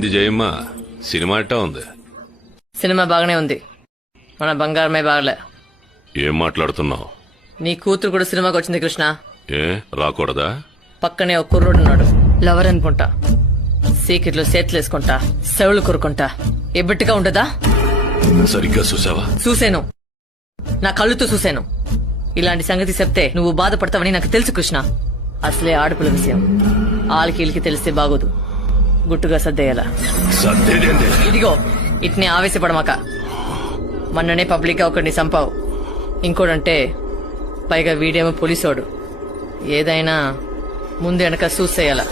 ఇది జయమ్మ సినిమా ఎట్టా ఉంది? సినిమా బాగానే ఉంది, మన బంగారమే బాగలే. ఏం మాట్లాడుతున్నావు? నీ కూతురు కూడా సినిమాకి వచ్చింది కృష్ణ. ఏ రాకూడదా? పక్కనే ఒక కుర్రోడున్నాడు, లవర్ అనుకుంటా. సీకిట్లో సేట్లేసుకుంటా, సెవులు కొరుకుంటా. ఎబ్బట్టిగా ఉండదా? సరిగ్గా చూసావా? చూశాను, నా కళ్ళుతో చూశాను. ఇలాంటి సంగతి చెప్తే నువ్వు బాధపడతావని నాకు తెలుసు కృష్ణ. అసలే ఆడపిల్ల విషయం ఆలికి తెలిస్తే బాగోదు. గుట్టుగా సర్దేయాలా? ఇదిగో ఇట్నే ఆవేశపడమాక. మొన్ననే పబ్లిక్ గా ఒకడిని చంపావు, ఇంకోడంటే పైగా వీడేమో పోలీసోడు. ఏదైనా ముందు వెనక చూసేయాలా?